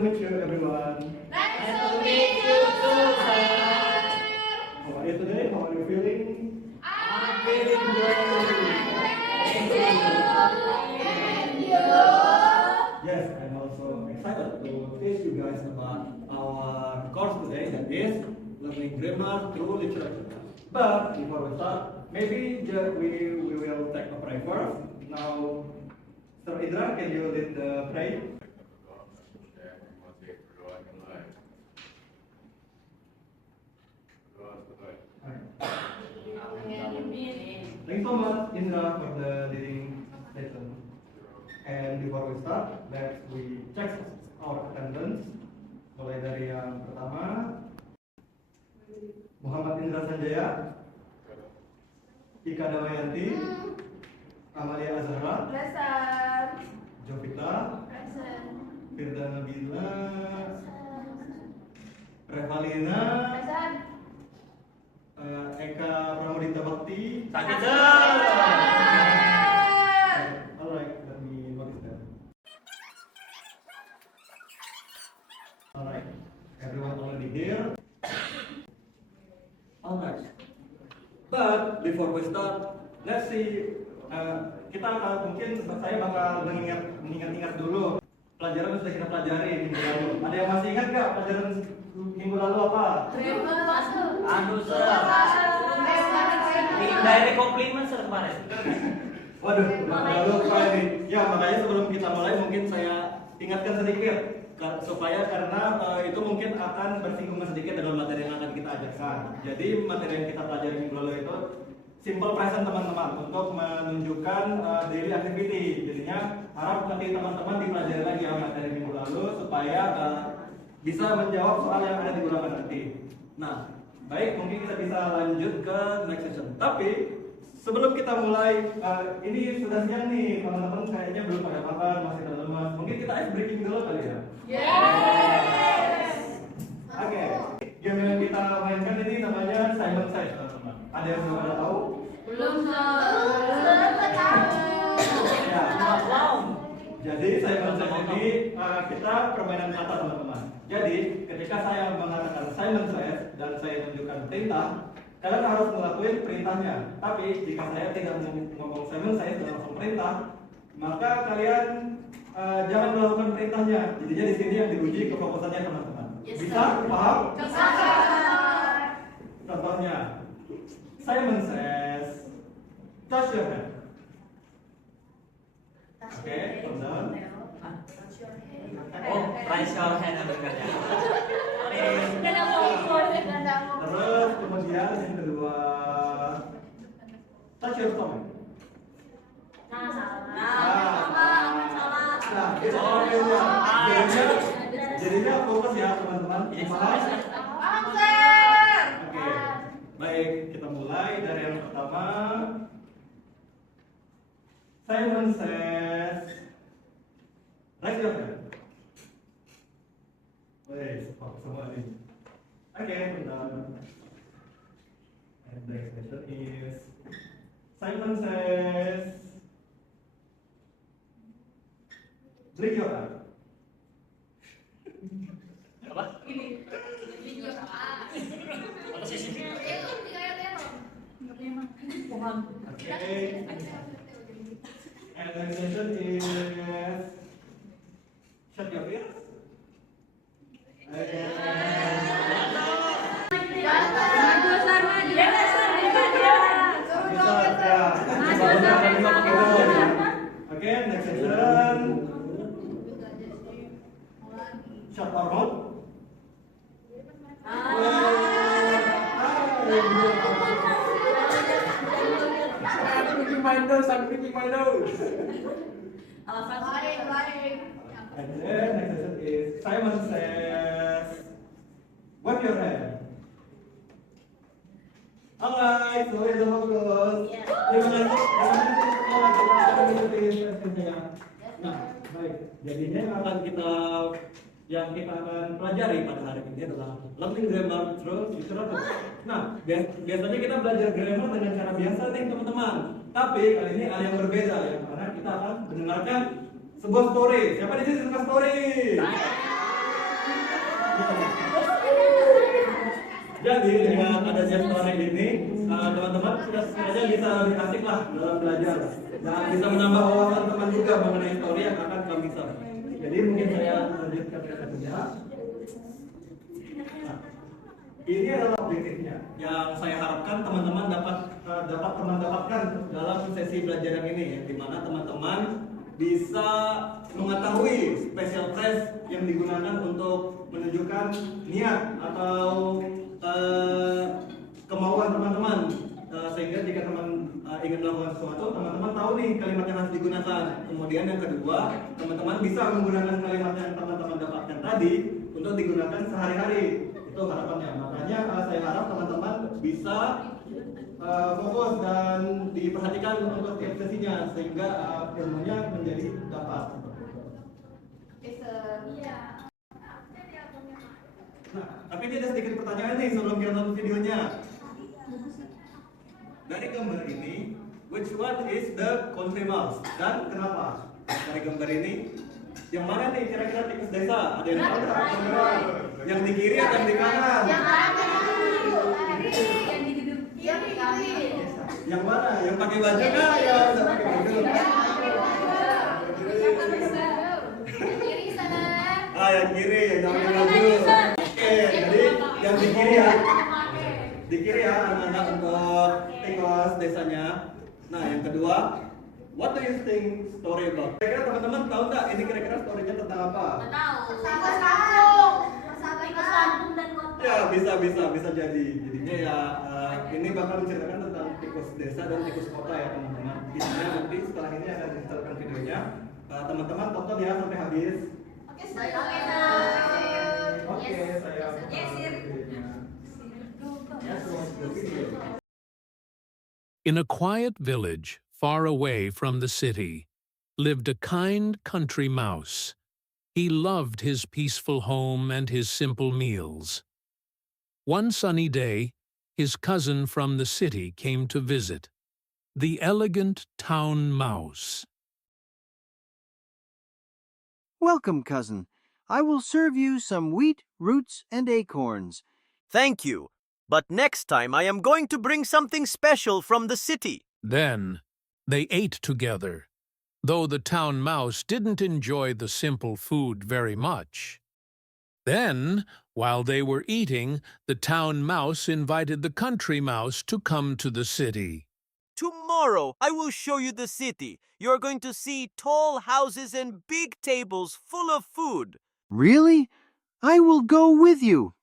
to meet you, everyone. Nice to meet you too, sir. How are you today? How are you feeling? I'm feeling good. Thank you. And you? Yes, I'm also excited to teach you guys about our course today, that is learning grammar through literature. But before we start, maybe we will take a pray first. Now, Sir Indra, can you lead the prayer? Thanks so much, Indra, for the leading session. And before we start, let's we check our attendance. Mulai dari yang pertama, Muhammad Indra Sanjaya, Ika Damayanti, Amalia Azhara, Present. Jovita, Present. Firda Nabila, Revalina, Present. Eka Pramudita Bakti. Alright, let me notice that. Alright, everyone already here. Alright, but before we start, let's see. Kita mungkin saya bakal mengingat dulu pelajaran yang sudah kita pelajari minggu lalu. Ada yang masih ingat nggak pelajaran minggu lalu apa? Grammar masuk. Anu sir, indirect compliment sir kemarin. Waduh, udah lupa ini. Ya, makanya sebelum kita mulai mungkin saya ingatkan sedikit supaya karena itu mungkin akan bersinggungan sedikit dengan materi yang akan kita ajarkan. Jadi materi yang kita pelajari minggu lalu itu simple present teman-teman untuk menunjukkan daily activity. Jadinya harap nanti teman-teman dipelajari lagi ya materi minggu lalu supaya bisa menjawab soal yang ada di ulangan nanti. Nah, baik, mungkin kita bisa lanjut ke next session. Tapi sebelum kita mulai, ini sudah siang nih, teman-teman kayaknya belum pada makan, masih terlemas. Mungkin kita ice breaking dulu kali ya. Yes. Oke, game yang kita mainkan ini namanya Simon Says, teman-teman. Ada yang sudah pada tahu? Belum tahu. Ya. Wow. Jadi Simon Says ini kita permainan kata, teman-teman. Jadi ketika saya mengatakan Simon Says dan saya menunjukkan perintah, kalian harus melakukan perintahnya. Tapi jika saya tidak ngomong Simon Says dan langsung perintah, maka kalian jangan melakukan perintahnya. Jadinya di sini yang diuji kefokusannya, teman-teman. Bisa? Paham? Bisa. Contohnya, Simon Says, touch your head. Oke, teman-teman. Oh, raise your hand ada kerja. Terus kemudian yang kedua, touch your stomach. Nah, itu jadinya fokus ya teman-teman. Paham, Sir. Oke, baik, kita mulai dari yang pertama. Simon Says, raise your hand. Wait, fokus semua ini. Oke, bentar. And the next question is Simon Says, blink your eye. Apa? Apa sih sih? Okay. And the next question is shut your ears. Okay, next session. Shut our mouth. I'm picking my nose. And then next session is Simon Says, wipe your hand. Alright, so itu bagus. Terima kasih. Nah, baik. Jadinya yang kita akan pelajari pada hari ini adalah learning grammar through literature. Nah, biasanya kita belajar grammar dengan cara biasa nih teman-teman. Tapi kali ini ada yang berbeda ya, karena kita akan mendengarkan sebuah story. Siapa di sini suka story? Jadi dengan adanya story ini, teman-teman sudah sengaja bisa lebih asik lah dalam belajar dan bisa menambah wawasan teman juga mengenai story yang akan kami sampaikan. Jadi mungkin saya lanjutkan ke selanjutnya. Nah, ini adalah objektifnya yang saya harapkan teman-teman dapatkan dalam sesi belajar yang ini, ya, di mana teman-teman bisa mengetahui special phrase yang digunakan untuk menunjukkan niat atau kemauan teman-teman, sehingga jika teman ingin melakukan sesuatu, teman-teman tahu nih kalimat yang harus digunakan. Kemudian yang kedua, teman-teman bisa menggunakan kalimat yang teman-teman dapatkan tadi untuk digunakan sehari-hari. Itu harapannya. Makanya saya harap teman-teman bisa fokus dan diperhatikan untuk tiap sesinya sehingga ilmunya menjadi dapat. Nah, tapi ini ada sedikit pertanyaan nih sebelum kita nonton videonya. Dari gambar ini, which one is the country mouse? Dan kenapa? Dari gambar ini, yang mana nih kira-kira tikus desa? Ada yang tahu nggak? Yang di kiri atau yang di kanan? Yang mana? Yang pakai baju kah? Ya, udah pakai baju. Yang kiri, yang pakai baju. Oke, jadi yang di kiri ya. Di kiri ya, anak-anak untuk tikus desanya. Nah, yang kedua, what do you think story about? Kira-kira teman-teman tahu nggak ini kira-kira story-nya tentang apa? Ya, bisa jadi. Jadinya ya ini bakal menceritakan tentang tikus desa dan tikus kota ya teman-teman. Intinya nanti setelah ini akan disetelkan videonya. Teman-teman tonton ya sampai habis. Oke, saya In a quiet village far away from the city lived a kind country mouse. He loved his peaceful home and his simple meals. One sunny day, his cousin from the city came to visit, the elegant town mouse. Welcome, cousin. I will serve you some wheat, roots, and acorns. Thank you. But next time I am going to bring something special from the city. Then they ate together, though the town mouse didn't enjoy the simple food very much. Then, while they were eating, the town mouse invited the country mouse to come to the city. Tomorrow I will show you the city. You are going to see tall houses and big tables full of food. Really? I will go with you.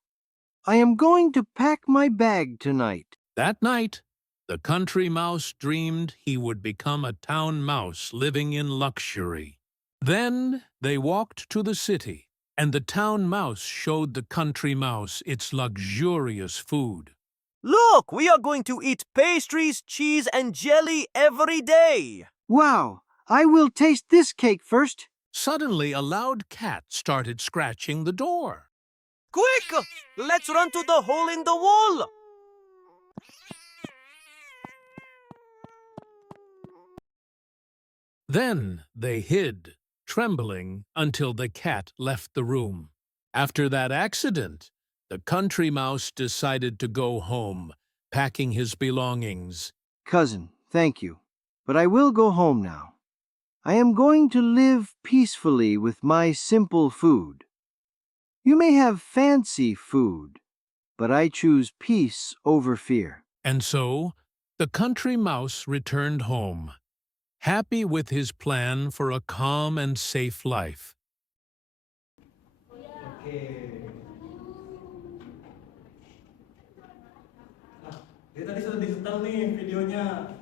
I am going to pack my bag tonight. That night, the country mouse dreamed he would become a town mouse living in luxury. Then they walked to the city, and the town mouse showed the country mouse its luxurious food. Look, we are going to eat pastries, cheese, and jelly every day. Wow! I will taste this cake first. Suddenly, a loud cat started scratching the door. Quick! Let's run to the hole in the wall. Then they hid, trembling, until the cat left the room. After that accident, the country mouse decided to go home, packing his belongings. Cousin, thank you. But I will go home now. I am going to live peacefully with my simple food. You may have fancy food, but I choose peace over fear. And so, the country mouse returned home, happy with his plan for a calm and safe life. Jadi tadi sudah disetel nih videonya.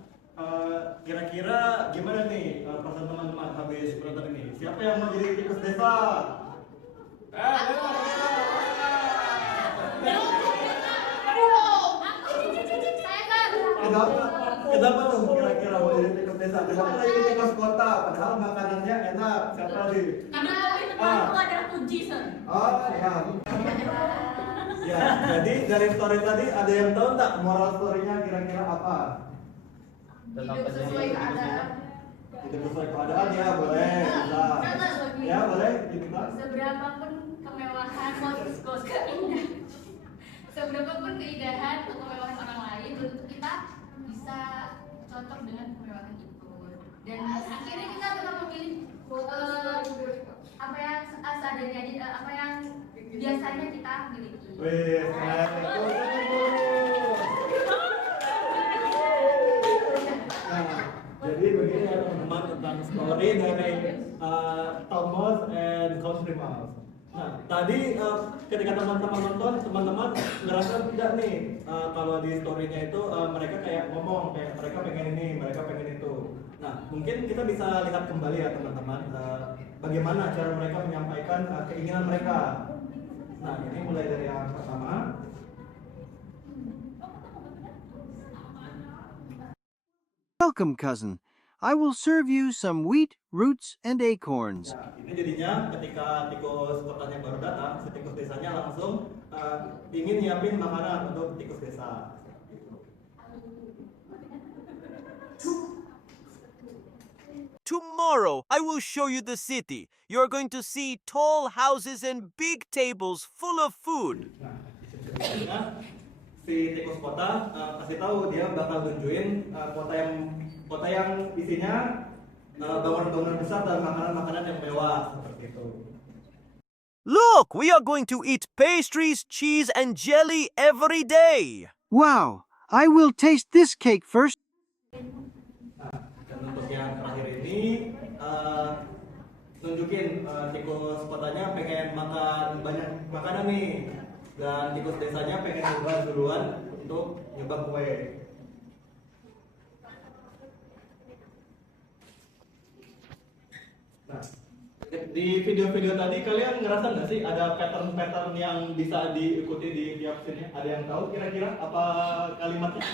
Kira-kira gimana nih perasaan teman-teman habis penonton ini? Siapa yang mau jadi tikus desa? Kenapa tuh kira-kira mau jadi tikus desa? Kenapa lagi jadi tikus kota? Padahal makanannya enak. Siapa lagi? Oh ya. Ya, jadi dari story tadi ada yang tahu nggak moral story-nya kira-kira apa? Hidup sesuai keadaan. Hidup sesuai keadaan ya boleh. Bisa. Ya boleh dibuka. Seberapapun kemewahan, kos keindahan. seberapapun keindahan atau kemewahan orang lain, belum tentu kita bisa cocok dengan kemewahan itu. Dan akhirnya kita tetap memilih apa yang seadanya aja, apa yang biasanya kita miliki. Wih, keren. Nah, jadi begini ya teman-teman tentang story dari Thomas and Country Mouse. Nah, tadi ketika teman-teman nonton, teman-teman ngerasa tidak nih kalau di story-nya itu mereka kayak ngomong kayak mereka pengen ini, mereka pengen itu. Nah, mungkin kita bisa lihat kembali ya teman-teman bagaimana cara mereka menyampaikan keinginan mereka. Nah, ini mulai dari yang pertama. Welcome, cousin. I will serve you some wheat, roots, and acorns. Nah, ini jadinya ketika tikus kotanya baru datang, si tikus desanya langsung ingin nyiapin makanan untuk tikus desa. Tomorrow, I will show you the city. You're going to see tall houses and big tables full of food. Nah, jadinya si tikus kota kasih tahu dia bakal tunjukin kota yang isinya bangunan-bangunan besar dan makanan-makanan yang mewah seperti itu. Look, we are going to eat pastries, cheese, and jelly every day. Wow! I will taste this cake first. Nah, dan untuk yang terakhir ini tunjukin tikus kotanya pengen makan banyak makanan nih, dan tikus desanya pengen nyoba duluan untuk nyoba kue. Nah, di video-video tadi kalian ngerasa nggak sih ada pattern-pattern yang bisa diikuti di tiap scene? Ada yang tahu kira-kira apa kalimatnya?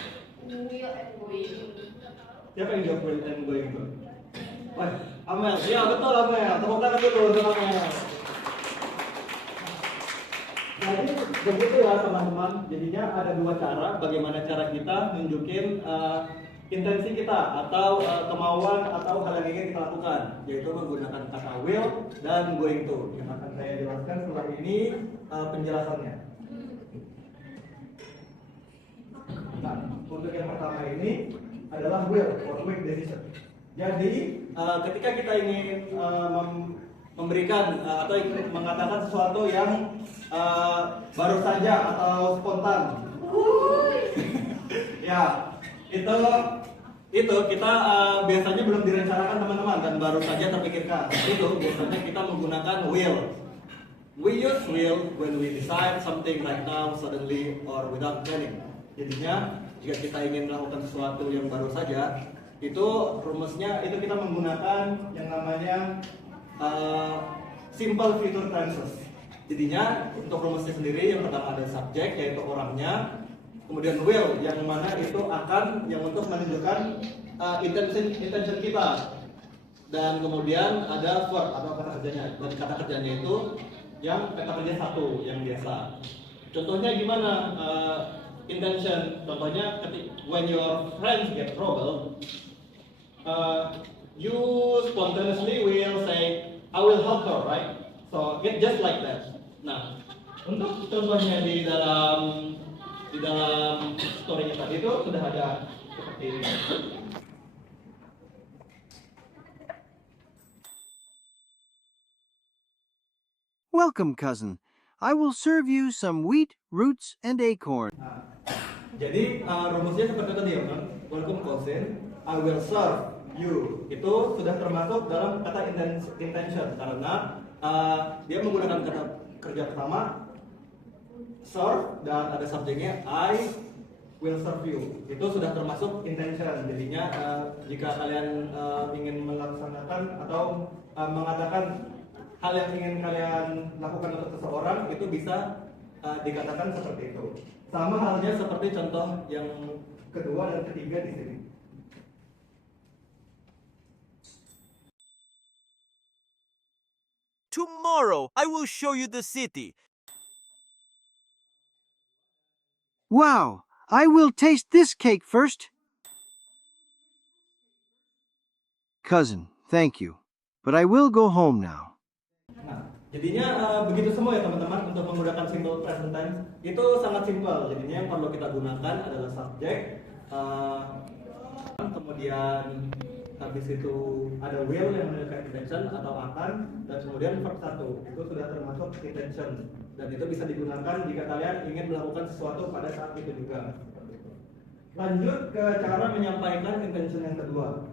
Siapa yang jawab will and going itu? Wah, Amel. Ya betul Amel. Tepuk tangan dulu untuk Amel. Jadi begitu ya teman-teman. Jadinya ada dua cara bagaimana cara kita nunjukin intensi kita atau kemauan atau hal yang ingin kita lakukan, yaitu menggunakan kata will dan going to yang akan saya jelaskan setelah ini penjelasannya. Nah, untuk yang pertama ini adalah will or make decision. Jadi ketika kita ingin memberikan atau ingin mengatakan sesuatu yang baru saja atau spontan, ya itu kita biasanya belum direncanakan teman-teman dan baru saja terpikirkan. Itu biasanya kita menggunakan will. We use will when we decide something right now, suddenly, or without planning. Jadinya jika kita ingin melakukan sesuatu yang baru saja, itu rumusnya itu kita menggunakan yang namanya simple future tenses. Jadinya untuk rumusnya sendiri yang pertama ada subjek yaitu orangnya. Kemudian will yang mana itu akan yang untuk menunjukkan intention kita, dan kemudian ada verb atau kata kerjanya, dan kata kerjanya itu yang kata kerja satu yang biasa. Contohnya gimana intention? Contohnya when your friends get trouble, you spontaneously will say I will help her, right? So get just like that. Nah, untuk contohnya di dalam story-nya tadi itu sudah ada seperti ini. Welcome, cousin. I will serve you some wheat, roots, and acorns. Nah, jadi rumusnya seperti tadi ya, kan? Welcome cousin, I will serve you. Itu sudah termasuk dalam kata intention karena dia menggunakan kata kerja pertama serve dan ada subjeknya I will serve you. Itu sudah termasuk intention. Jadinya jika kalian ingin melaksanakan atau mengatakan hal yang ingin kalian lakukan untuk seseorang, itu bisa dikatakan seperti itu. Sama halnya seperti contoh yang kedua dan ketiga di sini. Tomorrow, I will show you the city. Wow! I will taste this cake first. Cousin, thank you. But I will go home now. Nah, Jadinya begitu semua ya teman-teman untuk menggunakan simple present tense itu sangat simpel. Jadinya yang perlu kita gunakan adalah subjek, kemudian habis itu ada will yang menunjukkan intention atau akan, dan kemudian verb 1 itu sudah termasuk intention dan itu bisa digunakan jika kalian ingin melakukan sesuatu pada saat itu juga. Lanjut ke cara menyampaikan intention yang kedua.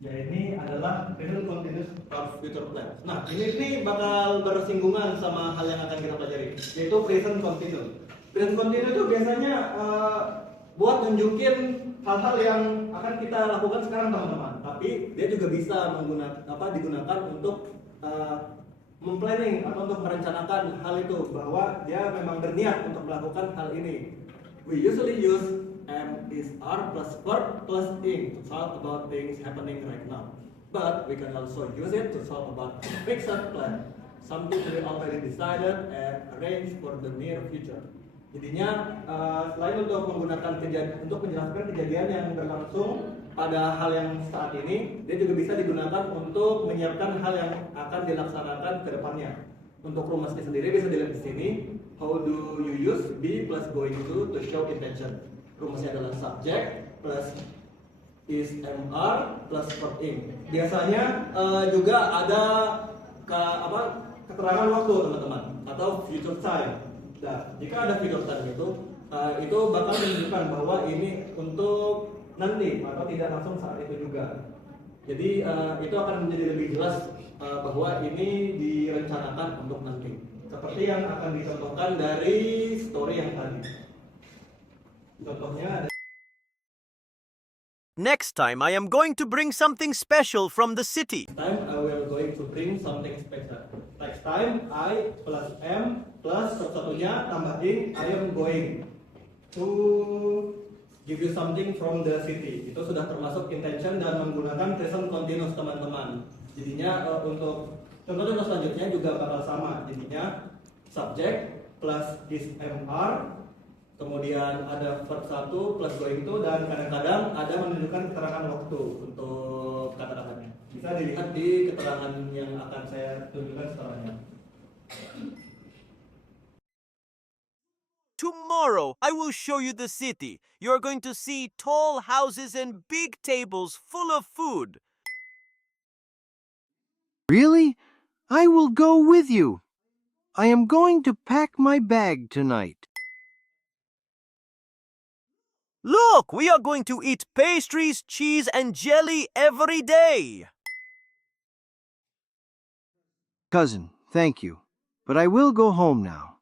Ya ini adalah present continuous of future plan. Nah ini bakal bersinggungan sama hal yang akan kita pelajari, yaitu present continuous. Present continuous itu biasanya buat nunjukin hal-hal yang akan kita lakukan sekarang teman-teman. Tapi dia juga bisa digunakan untuk memplanning atau untuk merencanakan hal itu, bahwa dia memang berniat untuk melakukan hal ini. We usually use am is are plus verb plus ing to talk about things happening right now. But we can also use it to talk about fixed plan, something we already decided and arranged for the near future. Jadinya selain untuk menggunakan untuk menjelaskan kejadian yang berlangsung pada hal yang saat ini, dia juga bisa digunakan untuk menyiapkan hal yang akan dilaksanakan ke depannya. Untuk rumusnya sendiri bisa dilihat di sini. How do you use be plus going to show intention? Rumusnya adalah subject plus is mr plus verb ing. Biasanya juga ada keterangan waktu teman-teman atau future time. Nah, jika ada future time itu bakal menunjukkan bahwa ini untuk nanti atau tidak langsung saat itu juga. Jadi itu akan menjadi lebih jelas bahwa ini direncanakan untuk nanti. Seperti yang akan dicontohkan dari story yang tadi. Contohnya ada. Next time, I am going to bring something special from the city. Next time, I will going to bring something special. Next time, I plus am plus satunya tambah ing, I am going to give you something from the city. Itu sudah termasuk intention dan menggunakan present continuous teman-teman. Jadinya untuk contoh-contoh selanjutnya juga bakal sama. Jadinya subject plus is mr, kemudian ada verb 1 plus going to, dan kadang-kadang ada menunjukkan keterangan waktu untuk kata-katanya. Bisa dilihat di keterangan yang akan saya tunjukkan setelahnya. Tomorrow, I will show you the city. You are going to see tall houses and big tables full of food. Really? I will go with you. I am going to pack my bag tonight. Look, we are going to eat pastries, cheese, and jelly every day. Cousin, thank you, but I will go home now.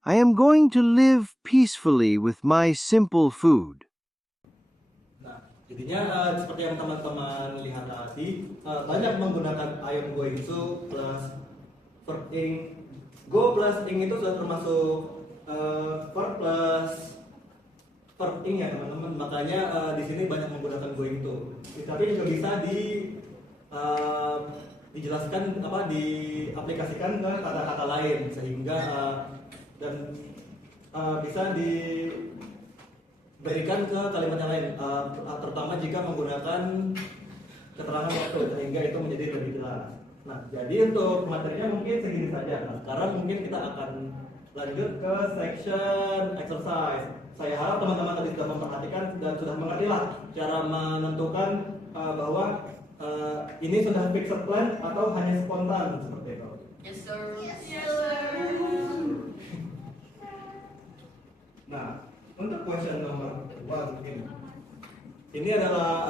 I am going to live peacefully with my simple food. Nah, jadinya seperti yang teman-teman lihat tadi, banyak menggunakan I am going to plus verb ing. Go plus ing itu sudah termasuk verb plus verb ing ya teman-teman. Makanya di sini banyak menggunakan going to. Tapi juga bisa dijelaskan diaplikasikan ke kata-kata lain sehingga dan bisa diberikan ke kalimat yang lain, terutama jika menggunakan keterangan waktu sehingga itu menjadi lebih jelas. Nah, jadi untuk materinya mungkin segini saja. Nah, sekarang mungkin kita akan lanjut ke section exercise. Saya harap teman-teman tadi sudah memperhatikan dan sudah mengerti lah cara menentukan bahwa ini sudah fixed plan atau hanya spontan seperti itu. Yes sir. Yes sir. Nah, untuk question nomor 1 ini adalah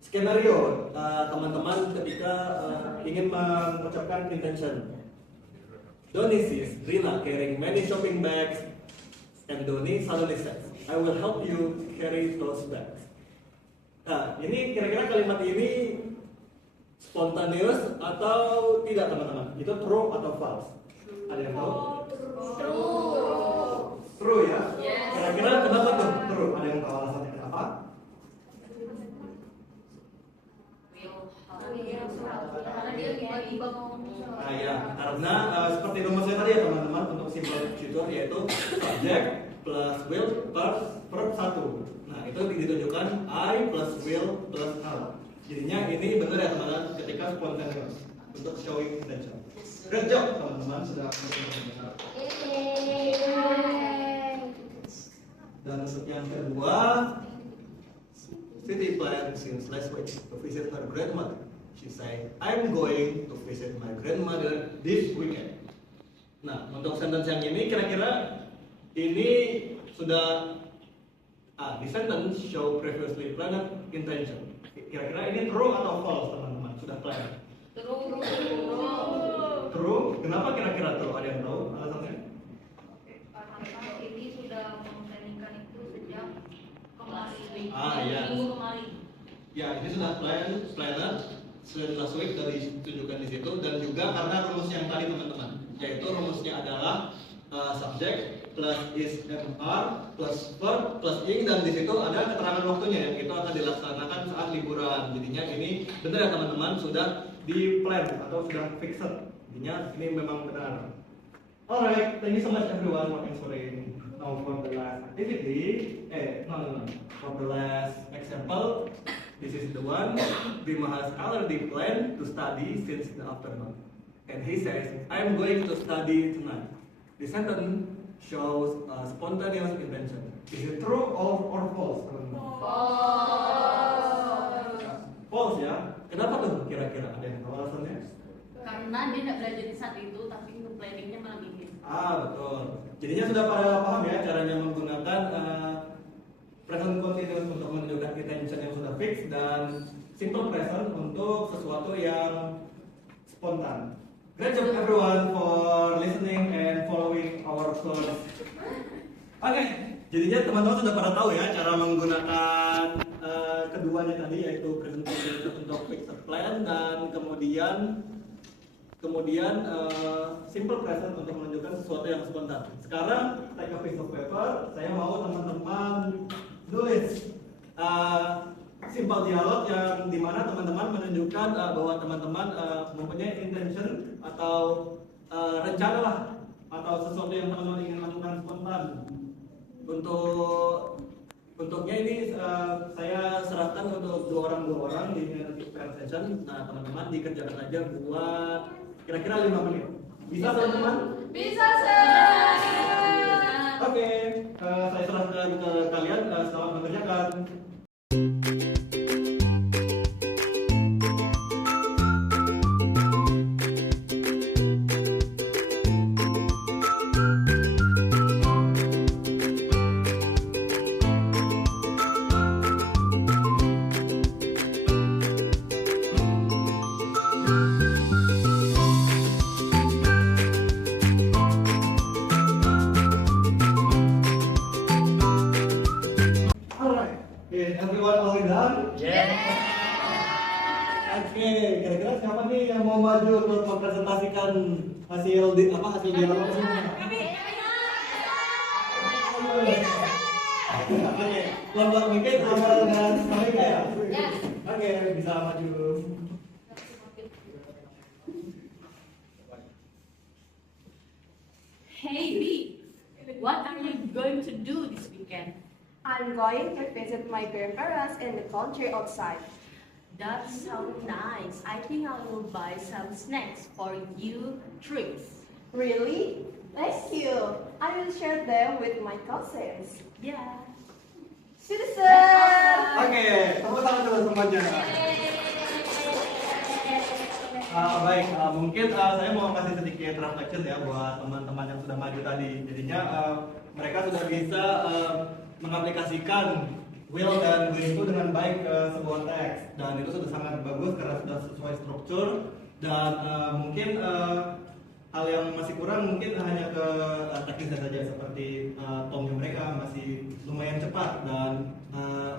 skenario teman-teman ketika ingin mengucapkan intention. Doni sees Rina carrying many shopping bags, and Doni suddenly says, I will help you carry those bags. Nah, ini kira-kira kalimat ini spontaneous atau tidak teman-teman? Itu true atau false? Ada yang tahu? True ya? Yes. Kira-kira kenapa tuh true? Ada yang tahu alasannya kenapa? Karena dia tiba-tiba ngomong. Nah ya, karena seperti rumusnya tadi ya teman-teman, untuk simple future yaitu subject plus will plus verb 1. Nah itu ditunjukkan I plus will plus are. Jadinya ini benar ya teman-teman ketika spontaneous untuk showing intention. Great job teman-teman sudah benar. Dan untuk yang kedua, Siti planned since last week to visit her grandmother. She said, I'm going to visit my grandmother this weekend. Nah, untuk sentence yang ini kira-kira ini sudah the sentence show previously planned intention. Kira-kira ini true atau false teman-teman? Sudah plan? True. Kenapa kira-kira true? Ada yang tahu alasannya? Karena ini sudah memplanningkan itu sejak kemarin. Iya. Minggu kemarin. Ya, ini sudah planned last week sudah ditunjukkan di situ, dan juga karena rumus yang tadi teman-teman, yaitu rumusnya adalah subject plus is MR plus verb plus ing, dan di situ ada keterangan waktunya yang itu akan dilaksanakan saat liburan. Jadinya ini benar ya teman-teman, sudah di plan atau sudah fixed. Jadinya ini memang benar. Alright, thank you so much everyone for answering. Now for the last activity, for the last example, this is the one. Bima has already planned to study since the afternoon, and he says, "I'm going to study tonight." The sentence shows a spontaneous intention. Is it true or false? False ya. Kenapa tuh kira-kira? Ada yang tahu alasannya? Karena dia tidak belajar di saat itu, tapi untuk planningnya malam ini. Betul. Jadinya sudah pada paham ya caranya menggunakan present continuous untuk menunjukkan intention yang sudah fix, dan simple present untuk sesuatu yang spontan. Great job everyone for listening and following our course. Oke, jadinya teman-teman sudah pada tahu ya cara menggunakan keduanya tadi, yaitu present continuous untuk fixed plan, dan kemudian simple present untuk menunjukkan sesuatu yang spontan. Sekarang take a piece of paper, saya mau teman-teman nulis simple dialog yang dimana teman-teman menunjukkan bahwa teman-teman mempunyai intention atau rencana lah, atau sesuatu yang teman-teman ingin lakukan spontan. Untuknya ini saya serahkan untuk dua orang di nanti parent session. Nah teman-teman dikerjakan aja buat kira-kira 5 menit. Bisa teman-teman? Bisa, Sir. Oke, saya serahkan ke kalian, selamat mengerjakan. Everyone all done? Oke, kira-kira siapa nih yang mau maju untuk mempresentasikan hasil dialog semua? Oke, lomba mungkin awal dan mereka ya? Oke, bisa maju. Hey B, what are you going to do this weekend? I'm going to visit my grandparents in the country outside. That sounds nice. I think I will buy some snacks for you trips. Really? Thank you. I will share them with my cousins. Yeah. Citizen! Oke, tepuk tangan dulu semuanya. Baik, mungkin saya mau kasih sedikit reflection ya buat teman-teman yang sudah maju tadi. Jadinya mereka sudah bisa mengaplikasikan will dan will itu dengan baik ke sebuah teks, dan itu sudah sangat bagus karena sudah sesuai struktur. Dan mungkin hal yang masih kurang mungkin hanya ke teknisnya saja, seperti tone mereka masih lumayan cepat, dan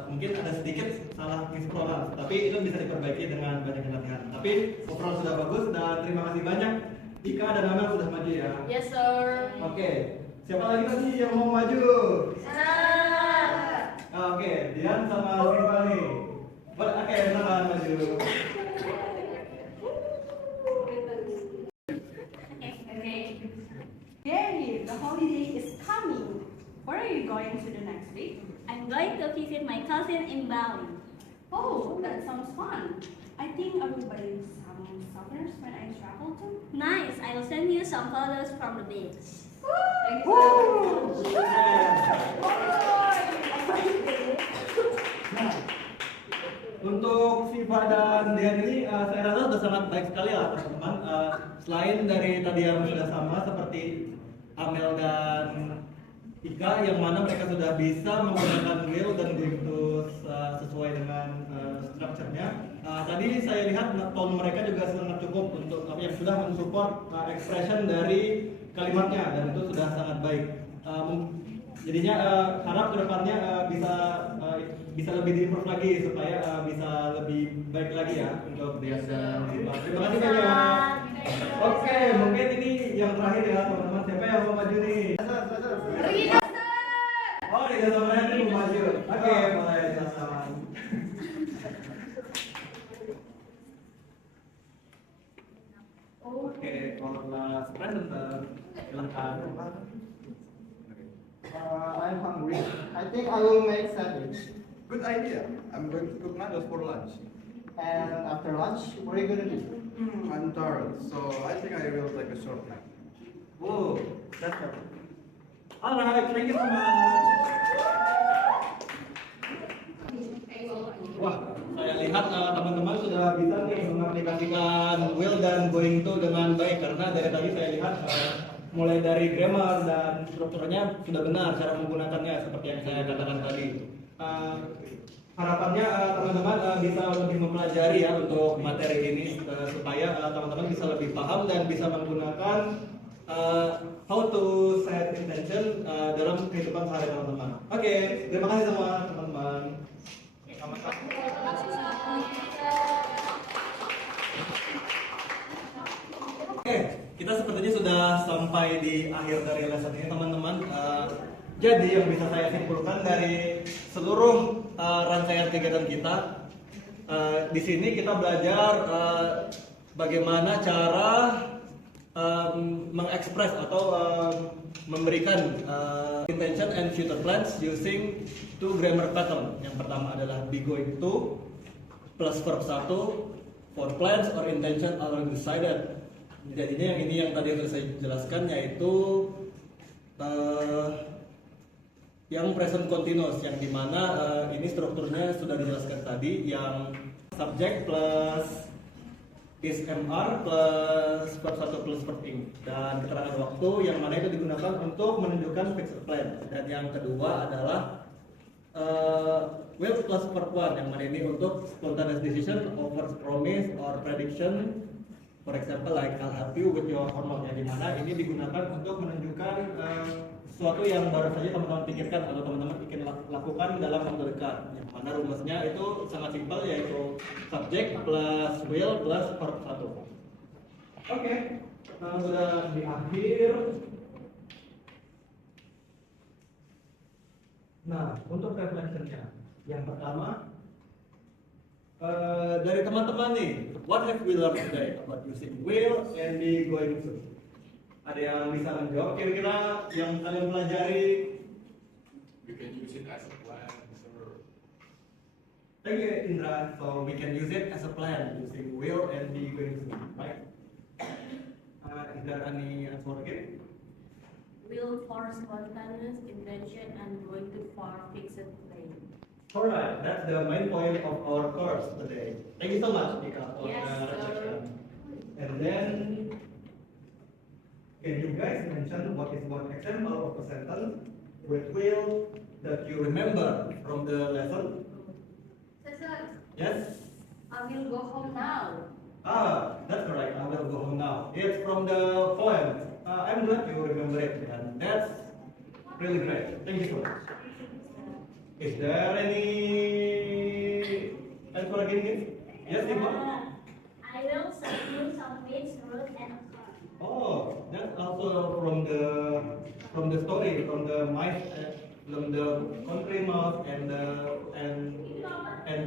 mungkin ada sedikit salah mispronouns, tapi itu bisa diperbaiki dengan banyak latihan. Tapi overall sudah bagus, dan terima kasih banyak Ika dan Amel sudah maju ya. Yes, sir. Oke, siapa lagi tadi yang mau maju? Oke, Dian sama Siva nih. Oke, silakan maju. Gary, the holiday is coming. Where are you going to the next week? I'm going to visit my cousin in Bali. Oh, that sounds fun. I think I will buy some souvenirs when I travel too. Nice. I will send you some photos from the beach. Thank you. Nah, untuk Siva dan Dian ini saya rasa sudah sangat baik sekali lah teman-teman. Selain dari tadi yang sudah sama seperti Amel dan Ika, yang mana mereka sudah bisa menggunakan wheel dan going to sesuai dengan strukturnya. Tadi saya lihat tone mereka juga sangat cukup untuk yang sudah mensupport expression dari kalimatnya, dan itu sudah sangat baik. Jadinya harap kedepannya bisa lebih diimprove lagi supaya bisa lebih baik lagi ya untuk Dian dan Siva. Terima kasih banyak. Oke, mungkin ini yang terakhir ya teman-teman. Siapa yang mau maju nih? Oh, di sama ini mau maju. Oke, mulai sama. Oke, kelas presenter silakan. I'm hungry. I think I will make sandwich. Good idea. I'm going to cook noodles for lunch. And after lunch, what are you gonna do? I'm tired, so I think I will take a short nap. Oh, that's perfect. Alright, thank you so much. Wah, saya lihat teman-teman sudah bisa nih mengaplikasikan will dan going to dengan baik, karena dari tadi saya lihat mulai dari grammar dan strukturnya sudah benar cara menggunakannya seperti yang saya katakan tadi. Harapannya teman-teman bisa lebih mempelajari ya untuk materi ini supaya teman-teman bisa lebih paham dan bisa menggunakan how to set intention dalam kehidupan sehari teman-teman. Oke, terima kasih semua teman-teman. Oke, kita sepertinya sudah sampai di akhir dari lesson ini teman-teman. Jadi yang bisa saya simpulkan dari seluruh rangkaian kegiatan kita, di sini kita belajar bagaimana cara mengekspres atau memberikan intention and future plans using two grammar pattern. Yang pertama adalah be going to plus verb 1 for plans or intention already decided. Jadinya yang ini yang tadi sudah saya jelaskan, yaitu yang present continuous, yang dimana ini strukturnya sudah dijelaskan tadi, yang subject plus is MR plus verb 1 plus verb ing, dan keterangan waktu yang mana itu digunakan untuk menunjukkan fixed plan. Dan yang kedua adalah will plus verb 1, yang mana ini untuk spontaneous decision over promise or prediction. For example, like I'll help you with your hormone, yang dimana ini digunakan untuk menunjukkan sesuatu yang baru saja teman-teman pikirkan atau teman-teman ingin lakukan dalam waktu dekat. Yang mana rumusnya itu sangat simpel, yaitu subject plus will plus verb 1. Oke, sudah di akhir. Nah, untuk reflectionnya, yang pertama dari teman-teman nih, what have we learned today about using will and be going to? Ada yang bisa menjawab kira-kira yang kalian pelajari? We can use it as a plan, sir. Thank you, Indra. So we can use it as a plan using will and be going to, right? Is there any answer again? Will for spontaneous intention and going to for fixed plan. Alright, that's the main point of our course today. Thank you so much, Nika, for Yes, the sir. reflection. And then, can you guys mention what is one example of a sentence with will that you remember from the lesson? Sir, Yes? I will go home now. That's correct. I will go home now. It's from the poem. I'm glad you remember it, and that's really great. Thank you so much. Is there any answer again? Yes, Ibu? I will send you some beach route and a car. Oh, that's also from the story, from the mice, from the country mouse and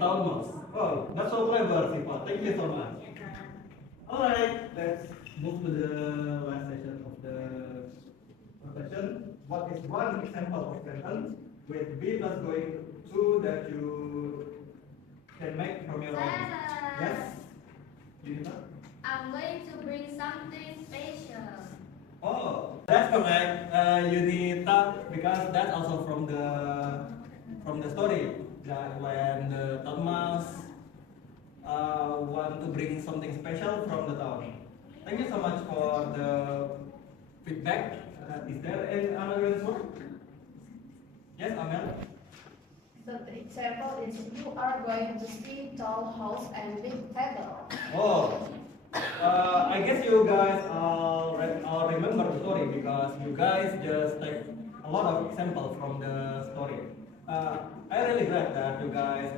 town mouse. Oh, that's so clever, Sipa. Thank you so much. Alright, let's move to the last session of the session. What is one example of sentence with be plus going to that you can make from your own. Yes? Junita? I'm going to bring something special. Oh, that's correct, Yunita, because that's also from the story that when the town mouse want to bring something special from the town. Thank you so much for the feedback. Is there any other answer? Yes, Amel. The example is you are going to see tall house and big table. Oh, I guess you guys all remember the story because you guys just take a lot of examples from the story. I really glad that you guys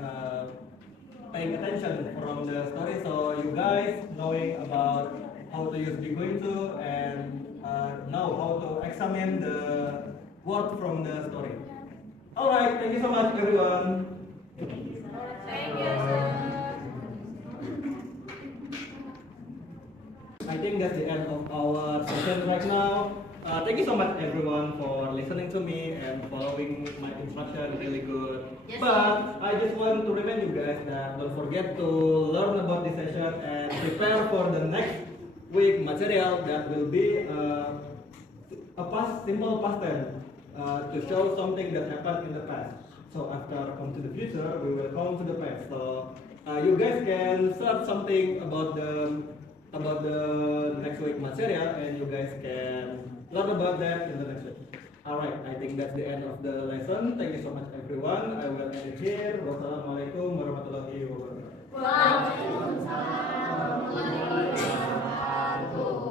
paying attention from the story, so you guys knowing about how to use be going to and know how to examine the word from the story. All right, thank you so much, everyone. Thank you, sir. I think that's the end of our session right now. Thank you so much everyone for listening to me and following my instruction really good. Yes, But I just want to remind you guys that don't forget to learn about this session and prepare for the next week material that will be simple past tense to show something that happened in the past. So after come to the future, we will come to the past. So you guys can search something about the next week material, and you guys can learn about that in the next week. Alright, I think that's the end of the lesson. Thank you so much everyone. I will end it here. Wassalamualaikum warahmatullahi wabarakatuh. Waalaikumsalam warahmatullahi wabarakatuh.